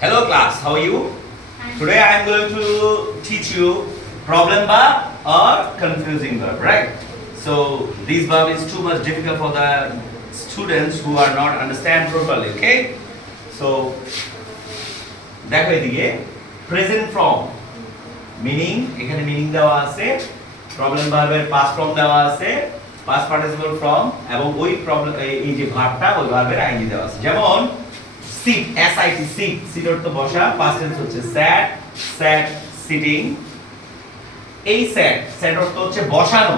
Hello class, how are you? Today I am going to teach you problem verb or confusing verb, right? So this verb is too much difficult for the students who are not understand properly, okay? So দেখো এদিকে present from meaning এখানে meaning দেওয়া আছে, problem verb এর past form দেওয়া আছে, past participle from এবং ওই problem এই যে ভার্বটা ওই ভার্বের ing দেওয়া আছে। যেমন sit sit অর্থ বসা, past tense হচ্ছে sat sitting। এই sat অর্থ হচ্ছে বসানো,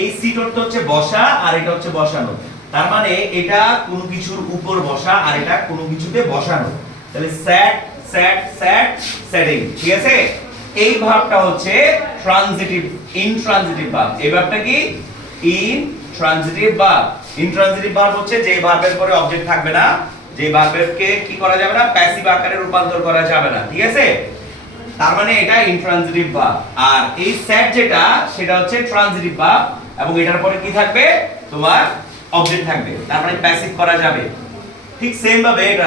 এই sit অর্থ হচ্ছে বসা আর এটা হচ্ছে বসানো। তার মানে এটা কোনো কিছুর উপর বসা আর এটা কোনো কিছুতে বসানো। তাহলে setting, ঠিক আছে? এই ভার্বটা হচ্ছে ট্রানজিটিভ ইনট্রানজিটিভ ভার্ব। এই ভার্বটা কি ইনট্রানজিটিভ ভার্ব। ইনট্রানজিটিভ ভার্ব হচ্ছে যে ভার্বের পরে অবজেক্ট থাকবে না, যে ভার্বকে কি করা যাবে না, প্যাসিভ আকারে রূপান্তর করা যাবে না, ঠিক আছে? তার মানে এটা ইনট্রানজিটিভ ভার্ব। আর এই সেট যেটা সেটা হচ্ছে ট্রানজিটিভ ভার্ব এবং এটার পরে কি থাকবে, তোমার অবজেক্ট থাকবে, তার মানে প্যাসিভ করা যাবে। ঠিক সেম ভাবে এটা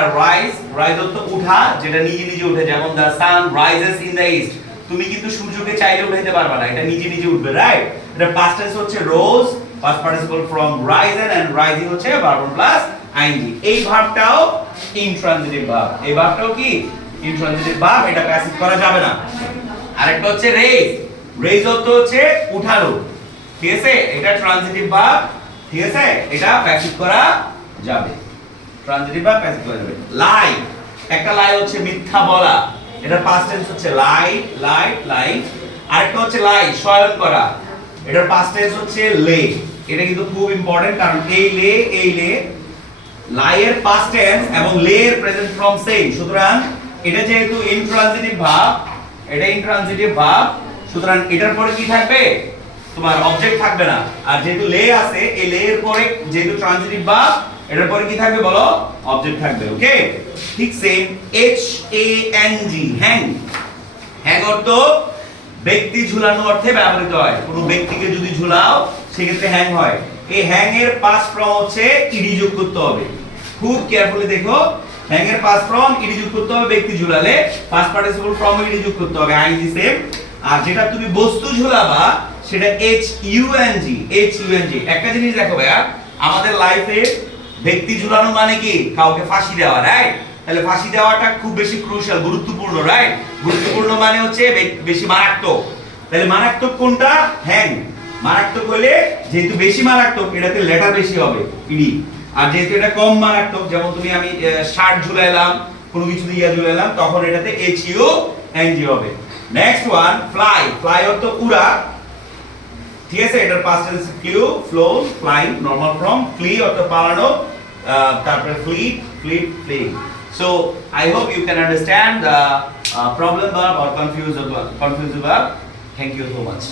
রাইজ অর্থ উঠা, যেটা নিজে নিজে উঠে, যেমন the sun rises in the east। তুমি কিন্তু সূর্যকে চাইলে উঠাইতে পারবে না, এটা নিজে নিজে উঠবে, রাইট? এটা past tense হচ্ছে rose, past participle from risen and rising হচ্ছে verb plus ing। এই ভার্বটাও ইনট্রানজিটিভ ভার্ব। এই ভার্বটাও কি ইনট্রানজিটিভ ভার্ব, এটা প্যাসিভ করা যাবে না। আরেকটা হচ্ছে রেজ অর্থ হচ্ছে উঠানো, ঠিক আছে? এটা ট্রানজিটিভ ভার্ব, ঠিক আছে? এটা প্যাসিভ করা যাবে, ট্রানজিটিভ ভার্ব প্যাসিভ করা যাবে। লাই, একটা লাই হচ্ছে মিথ্যা বলা, এটা পাস্ট টেন্স হচ্ছে লাই। আরেকটা হচ্ছে লাই শয়ন করা, এটার পাস্ট টেন্স হচ্ছে লে। এটা কিন্তু খুব ইম্পর্টেন্ট, কারণ এই লে লাই এর পাস্ট টেন্স এবং লে এর প্রেজেন্ট ফর্ম সেম। সুতরাং এটা যেহেতু ইনট্রানজিটিভ ভার্ব, এটা ইনট্রানজিটিভ ভার্ব, সুতরাং এটার পরে কি থাকবে, তোমার অবজেক্ট থাকবে না। আর যেহেতু লে আছে, এই লে এর পরে যেহেতু ট্রানজিটিভ ভার্ব, এটার পরে কি থাকবে বলো, অবজেক্ট থাকবে, ওকে? ঠিক সেম হ্যাং অর্থ ব্যক্তি ঝুলানো অর্থে ব্যবহৃত হয়। কোনো ব্যক্তিকে যদি ঝুলাও সেক্ষেত্রে হ্যাং হয়। এই হ্যাং এর পাস্ট ফর্ম হচ্ছে ইডি যোগ করতে হবে, খুব কেয়ারফুলি দেখো। হ্যাং এর পাস্ট ফর্ম ইডি যোগ করতে হবে, ব্যক্তি ঝুলালে পাস্ট পার্টিসিপল ফর্ম ইডি যোগ করতে হবে, আইএনজি সেম। আর যেটা তুমি বস্তু ঝুলাবা সেটা এইচইউএনজি। একটা জিনিস দেখো ভাইয়া, আমাদের লাইফে ব্যক্তি ঝুলানো মানে কি, কাউকে ফাঁসি দেওয়া, রাইট? তাহলে ফাঁসি দেওয়াটা খুব বেশি ক্রুশাল, গুরুত্বপূর্ণ, রাইট? গুরুত্বপূর্ণ মানে হচ্ছে বেশি মারাত্মক। তাহলে মারাত্মক কোনটা? হ্যাং। মারাত্মক হলে যেহেতু বেশি মারাত্মক, এটাতে লেটার বেশি হবে, ইডি। আর যেহেতু এটা কম মারাত্মক, যেমন আমি শার্ট ঝুলাইলাম, কোনো কিছু দিয়ে ঝুলাইলাম, তখন এটাতে এইচইউএনজি হবে। নেক্সট ওয়ান ফ্লাই অর্থ উড়া, ঠিক আছে? এটার past tense flow, flying, normal form flee অর্থ পালানো, তারপরে fling. So I hope you can understand the problem verb or confused verb. Thank you so much.